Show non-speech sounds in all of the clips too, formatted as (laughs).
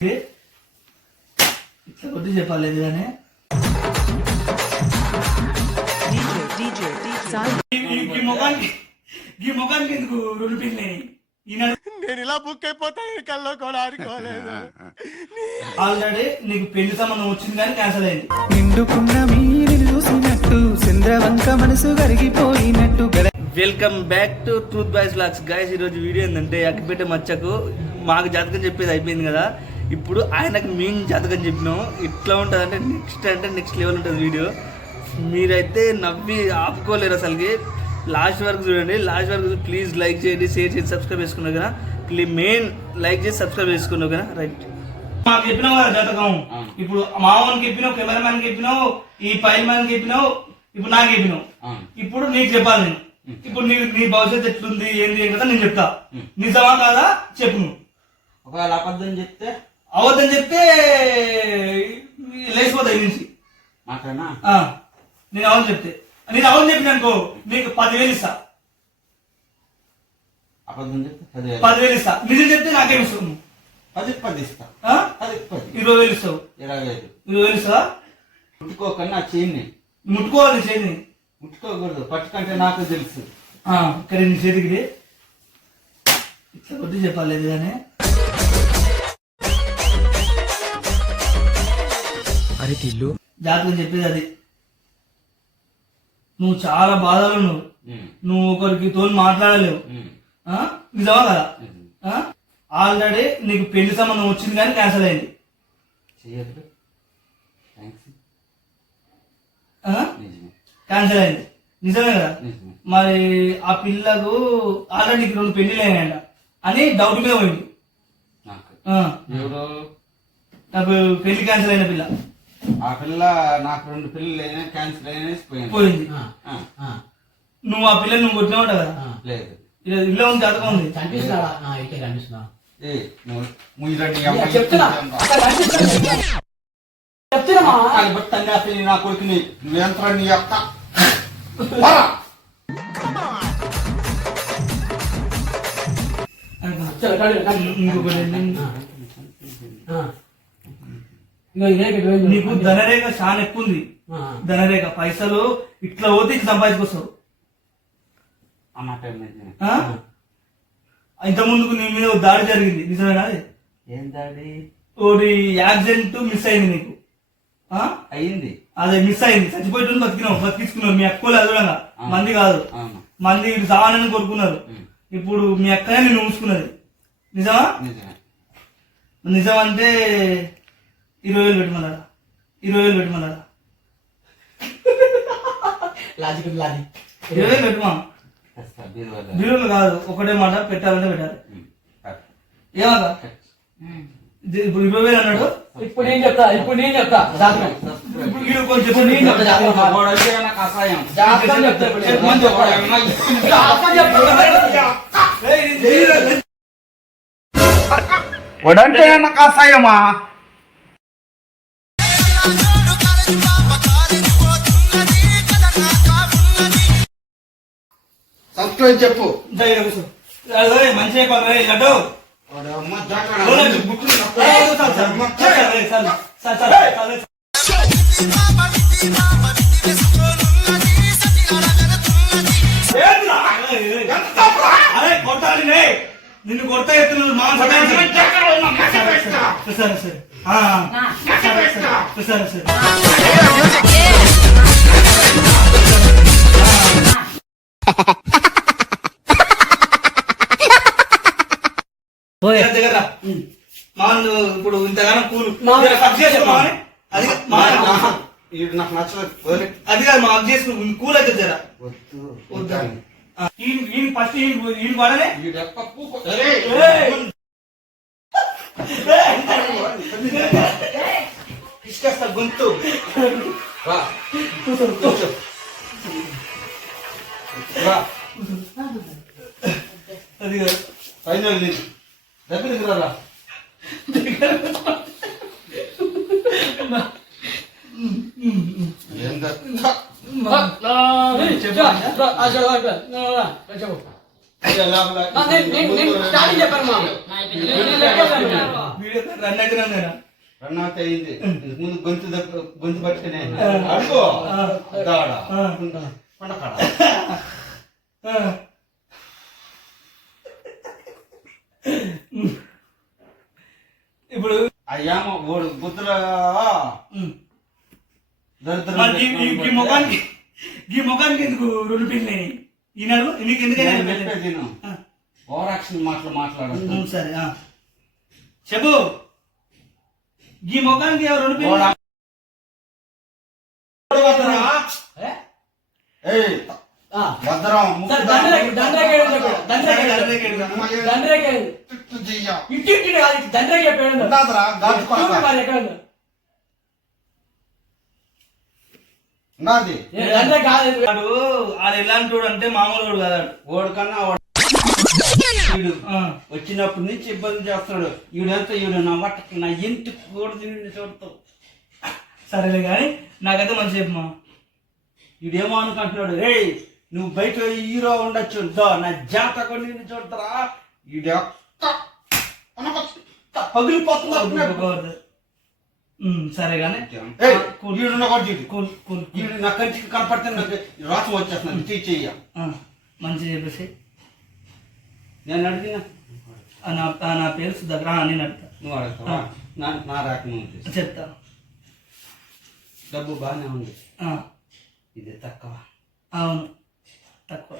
ఇట్లా కొట్టి చెప్పాలి కానీ DJ, DJ, DJ. ఈ- ముఖానికి ఈ ముఖానికి ఎందుకు రెండు నేను ఇలా బుక్ అయిపోతాను కల్లో కూడా ఆడుకోలేదు. ఆల్రెడీ నీకు పెళ్ళి సంబంధం వచ్చింది కానీ క్యాన్సిల్ అయింది. నిండుకున్న మీరు చూసినట్టు చంద్రవంక మనసు కరిగిపోయినట్టు. గల welcome back to truth boys lax guys ఈరోజు వీడియో ఏంటంటే అక్కిపేట మచ్చకు మాకు జాతకం చెప్పేది అయిపోయింది కదా. ఇప్పుడు ఆయనకు మేము జాతకం చెప్పినాం. ఇట్లా ఉంటుంది అంటే నెక్స్ట్ అంటే నెక్స్ట్ లెవెల్ ఉంటుంది వీడియో మీరైతే నవ్వి ఆపుకోలేరు అసలుకి. లాస్ట్ వరకు చూడండి. లాస్ట్ వరకు ప్లీజ్ లైక్ చేయండి షేర్ చేయండి సబ్స్క్రైబ్ చేసుకున్నావు కదా? ప్లీజ్ మెయిన్ లైక్ చేసి సబ్స్క్రైబ్ చేసుకున్నావు కదా? రైట్ మాకు చెప్పినావు కదా జాతకం. ఇప్పుడు మామూలుకి చెప్పినావు కెమెరామ్యాన్ చెప్పినావు ఈ పైల్ మ్యాన్ చెప్పినావు ఇప్పుడు నాకు చెప్పినావు. ఇప్పుడు నీకు చెప్పాలి నేను. ఇప్పుడు నీ నీ భవిష్యత్తు ఎట్లుంది ఏంది ఏం కదా నేను చెప్తా. నిజమా కాదా? చెప్పు ఒకవేళ అబద్ధం చెప్తే అవద్దని చెప్తే లేచిపోతా ఈ నుంచి. ఆ, నేను అవును చెప్తే. నేను అవును చెప్పిన అనుకో నీకు పదివేలు ఇస్తా. అబద్ధం చెప్తే పదివేలు. ఇస్తా. నిజం చెప్తే నాకేం ఇస్తావు నువ్వు? పది పది ఇస్తా? పది పది ఇరవై వేలు ఇస్తావు. ఇరవై ఐదు ఇరవై వేలు ఇస్తావా? ముట్టుకోకన్నా చేయని ముట్టుకోవాలి నీ చేతిని ముట్టుకోకూడదు. పట్టుకంటే నాకు తెలుసు. ఇక్కడ నీ చేతికి. ఇట్లా చెప్పాలి కానీ అరే టిల్లు జాతకం చెప్పేది అది. నువ్వు చాలా బాధలు నువ్వు నువ్వు ఒకరికి తోని మాట్లాడలేవు? నిజమా కదా? ఆల్రెడీ నీకు పెళ్ళి సంబంధం వచ్చింది కానీ క్యాన్సిల్ అయింది. క్యాన్సిల్ అయింది. నిజమే కదా? మరి ఆ పిల్లకు ఆల్రెడీ నీకు రెండు పెళ్ళిళ్ళు అయినాయంట. అని డౌట్ మీద పోయింది. పెళ్ళి క్యాన్సిల్ అయిన పిల్ల. ఆ పిల్ల నాకు రెండు పిల్లలు అయినా క్యాన్సిల్ అయినా పోయింది. పోయింది. ఆ, నువ్వు ఆ పిల్లని నువ్వు కొట్టినావు కదా? లేదు. ఇలా ఇల్లు ఉంది జాతకం ఉంది. కనిపిస్తున్నాడా ఆ, ఇటే కనిపిస్తున్నా ఏ నువ్వు ముయ్యరండి ఇక చెప్తున్నా. అక్కడ కనిపిస్తున్నా. చెప్తున్నామా అది బట్టి నా కొడుకుని నియంత్రణ నీ యొక్క పోరా. చలో, కడు, కడు. ఇంకొకటి ఏంటి? ఆ. ఇగో ఇదే ఇక్కడ పోయింది. నీకు ధనరేఖ చాలా ఎక్కువ ఉంది. ధనరేఖ పైసలు ఇట్లా పోతే ఇట్లా సంపాదించుకొస్తావు. నిజమే. ఇంత ముందుకు నీ మీద దాడి జరిగింది. నిజమేనా అది? ఏం దాడి? ఒకటి యాక్సిడెంట్ మిస్ అయింది నీకు? అయింది అదే మిస్ అయింది. చచ్చిపోయేటోళ్ళు బతికినావు. బతికించుకున్నావు మీ అక్కలు అదుడంగా. మంది కాదు. మంది ఇటు సామాన్యం కోరుకున్నారు ఇప్పుడు మీ అక్కనే నేను ఉంచుకున్నది నిజమా? నిజమే. నిజం అంటే ఇరవై వేలు పెట్టమన్నారా ఇరవై వేలు పెట్టమన్నారా లాజిక్ లాజిక్ ఇరవై వేలు పెట్టమా. బీరువులు కాదు ఒకటే మాట పెట్టాలంటే పెట్టాలి. ఇది ఇప్పుడు ఇరవై వేలు అన్నాడు. ఇప్పుడు నేను చెప్తా ఇప్పుడు నేను చెప్తా. జాతకం. ఇప్పుడు నేను చెప్తా జాతకం. వాడు అయితే సబ్స్క్రైబ్ చెప్పు. మంచిగా ఈ లడ్డు. సార్. నిన్ను కొడతా ఎత్తున్నారు మా సరే సరే. దగ్గర ఇప్పుడు ఇంతగానో కూలు. అది నాకు నచ్చలేదు. అది కాదు మా చేసుకుని కూల్ అయితే జర. వద్దు. వద్దా? ఆ, ఈయన ఈయన ఫస్ట్ ఈయన ఈయన పడనే వీడు ఎక్క పూకు. అరే, ఇసుకేస్తా గొంతు రా. కూర్చో. రా. అది కాదు ఫైనల్ నీకు. దగ్గరికి రా, రా. రన్ అయితే నేను రన్ అవుట్ అయింది ఇంతకు ముందు గొంతు దప్ప- గొంతు పట్టుకునే అడుగు దాడ పండకాడ ఇప్పుడు అయ్యామ ఓడు బుద్ధుల ఉమ్. దరిద్రం మరి ఈ- ఈ- ఈ ముఖానికి ఈ ముఖానికి ఎందుకు రెండు పిల్లలు ఈనాడు? నీకు ఎందుకైనా. ఓవర్ యాక్షన్ మాటలు మాట్లాడదు సరే. చెప్పు. ఈ ముఖానికి రెండు పిల్లలు ఏ? ఏయ్ ఆ. నాది. దండరేఖ కాదు వాడు ఎలాంటి వాడు అంటే మామూలు వాడు కాదు. వాడు. ఓడి కన్నా వాడు వీడు ఆ. వచ్చినప్పటి నుంచి ఇబ్బంది చేస్తున్నాడు. ఈడంతా ఈడు నా వట్టకి నా ఇంటి కూడా తిని చూడతావు సరేలే కానీ నాకైతే మంచి చెప్పమా ఈడేమో అనుకుంటున్నాడు రే నువ్వు బయట హీరో ఉండొచ్చు. దో నా జాతకు నిన్ను చూడతారా? ఈడ పగిలిపోతుంది సరే కానీ నా కంటికి కనపడితే నాకు. రాసం వచ్చేస్తున్నాను చెయ్య. ఆ, మంచిగా చెప్పేసి నేను అడిగిన. నా పేరు సుధాకర్. నేను అడుగుతా. నువ్వు అడుగుతావా? నా నా రాక చెప్తా. డబ్బు బాగానే ఉంది. ఇది తక్కువ. అవును. తక్కువ.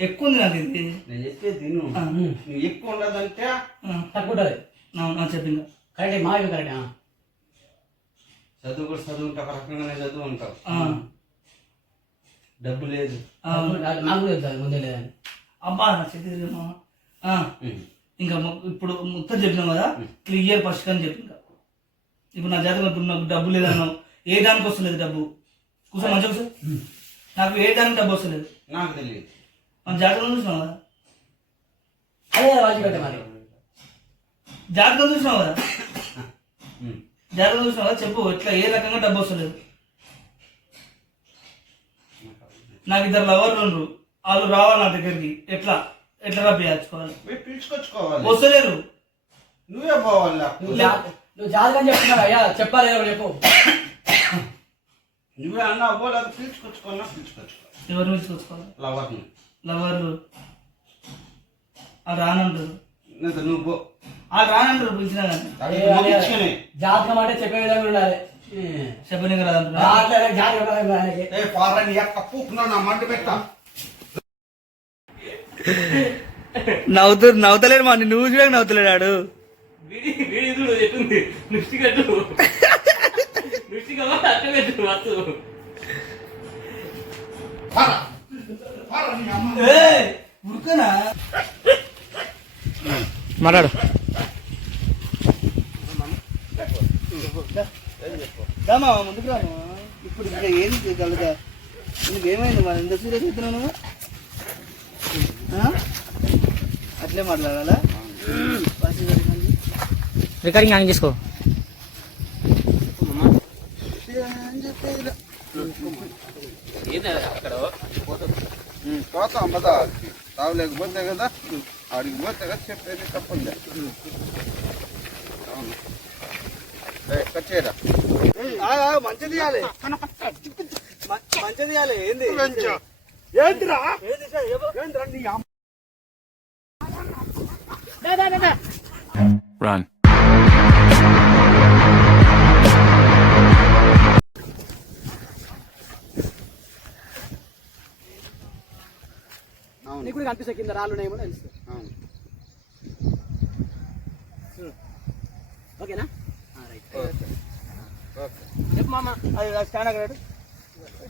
ఎక్కువ ఉంది నాకు ఇది? నేను చెప్పేది ఆ, నువ్వు ఎక్కువ ఉండదంటే తక్కువ ఉంటుంది. అవును చెప్పిందా కరెక్ట్ మా ఇవి కరెక్ట్. చదువు కూడా చదువు ఒక రకంగానే చదువు ఉంటావు డబ్బు లేదు. నాకు అది ముందే లేదని. అబ్బా నా చెప్పింది మామ. ఆ, ఉమ్. ఇంకా మొ- ఇప్పుడు మొత్తం చెప్పినాం కదా క్లియర్ ఫస్ట్ అని చెప్పి ఇంకా ఇప్పుడు నా జాతకం ఇప్పుడు నాకు డబ్బు లేదన్నావు. ఏ దానికి వస్తలేదు డబ్బు? కూర్చో మంచిగా కూర్చో. నాకు ఏ దానికి డబ్బు వస్తలేదు? నాకు తెలియదు. మన జాతకం చూసినావు కదా. అదే రాజు కట్టే మరి. జాతకం చూసినావు కదా. చూసినావు? కదా చెప్పు ఎట్లా ఏ రకంగా డబ్బు వస్తలేదు. నాకు ఇద్దరు లవర్లు ఉండరు. వాళ్ళు రావాలి నా దగ్గరికి. ఎట్లా? ఎట్లా రప్పించుకోవాలి పిలుచుకొచ్చుకోవాలి. వస్తలేరు. నువ్వే పోవాలి? నువ్వు జాతకం చెప్తున్నావు అయ్యా. చెప్పాలి చెప్పు నువ్వే అన్నా పోలేదు పిలుచుకొచ్చుకోవాలా? పిలుచుకొచ్చుకో ఎవరిని పిలుచుకోవాలి లవర్ని. లవర్లు. రానంటారు. నువ్వు పో. వాళ్ళు రానంటారు పిలిచినా కానీ. జాతకం అంటే చెప్పే విధంగా ఉండాలి. ఏ పారని ఎక్క పూకున్నా మంట పెట్టా. నవ్వుతూ నవ్వుతలేడు మా నువ్వు చూడక నవ్వుతలేడు ఆడు. మాట్లాడు. ఇప్పుడు ఇంకా ఏం కలుగా నీకు ఏమైంది మరి? ఎంత సీరియస్ అవుతున్నావు నువ్వు? అట్లే మాట్లాడాలా. రికార్డింగ్ ఆన్ చేసుకో. ఉమ్, పోతాం పదా తాగలేకపోతే కదా ఆడికి పోతే కదా చెప్పేది తప్పండి అవును మంచిది మంచిది ఏంది? ఏంటిరా Run. అవును. నీకు కూడా కనిపిస్తాయి కింద రాళ్ళు ఉన్నాయేమో తెలుసు. ఓకేనా? ఓకే ఓకే చెప్పు మామ అది అది స్టాండ్ అక్కడ పెట్టు.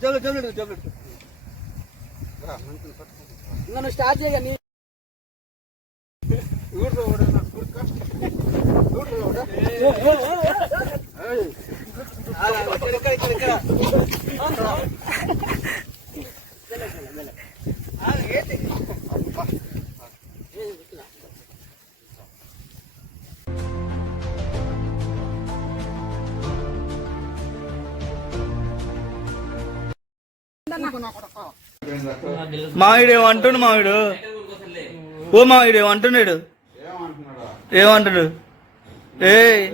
జోబులు జోబులు జోబులు పెట్టు. రా, మంచిని పట్టుకో. ఇంకా నువ్వు స్టార్ట్ చేయగా నీ ఇక్కడ ఇక్కడ ఇక్కడ మావిడు ఏమంటుండు మావిడు? ఓ మావిడు ఏమంటున్నాడు ఏమంటున్నాడు ఏ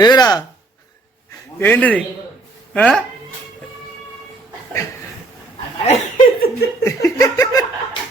ఏరా? ఏంటిది? (laughs)